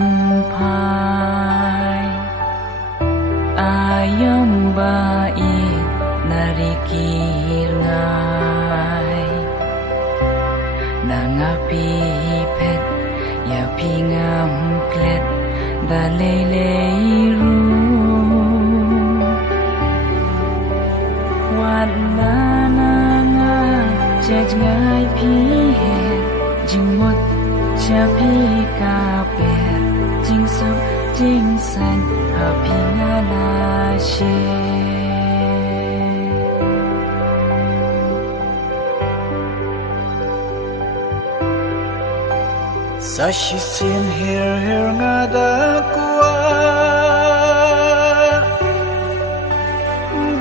วันพายอายมบาอีนาริกีงายนางาปีเพชรอย่าพี่งามเกล็ดดาเลเลรู้วันนานางาแจกง่ายพี่เหตุจึงหมดจะพี่กาเป็ดจึงสุขจึงสันหาพี่งาลาเชSashi sin her ngada kuwa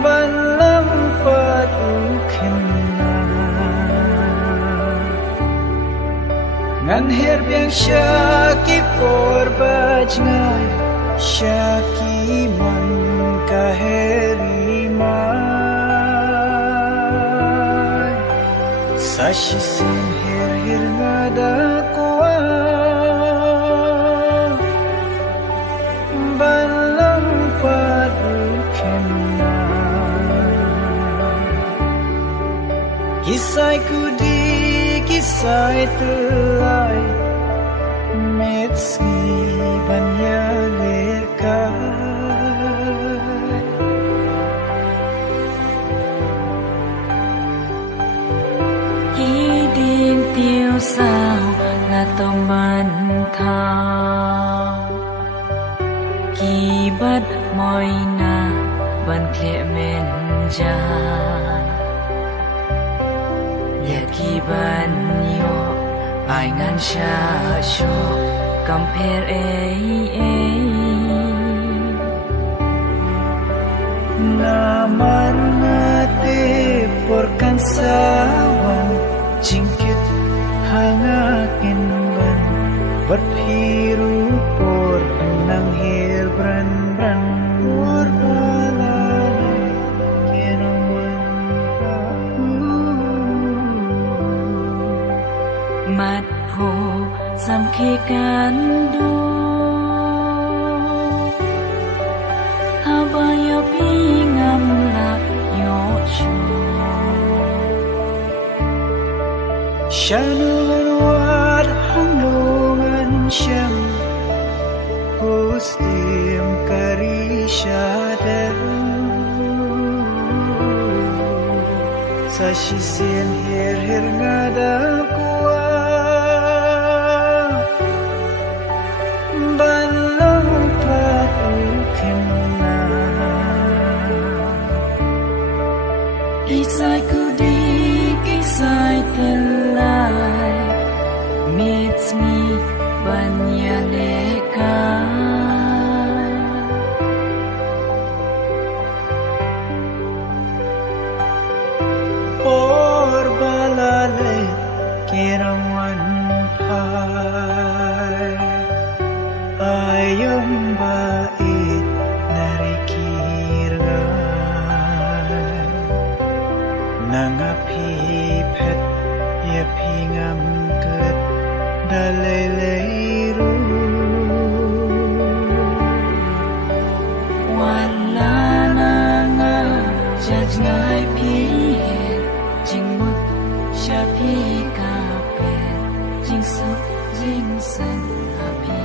Balam patukena Ngan her biang shaki por bajngai Shaki man kaheri mai Sashi sin her ngada kuwa Balang padukena Kisai kudi kisai telai Metsi banya lekai Kidin tiêu sao là tông ban thao Kỳ bắt môi na ban khẽ men ja Ya kỳ ban yo ai ngan sha sho compare Naman ngate porkan sawan Jingkit hangakin ban Berpiru por nang hir bran bran Por balale kirawan ka Mat pho sam khe kan du Haba yo pi ngam la yo chu Shanun wad hanungan siyam Pustim karishadam Sashi sin hir ngada kuwa Balang patukena Kisai kudi kisai telai Meets me banya leka Por balale kirawan pai Ayom bait narikir ngai Nangapi pet ya pingam ket daleleru Wala nanga judge ngai pi jing mut sha pi ka pe jing su jing san happy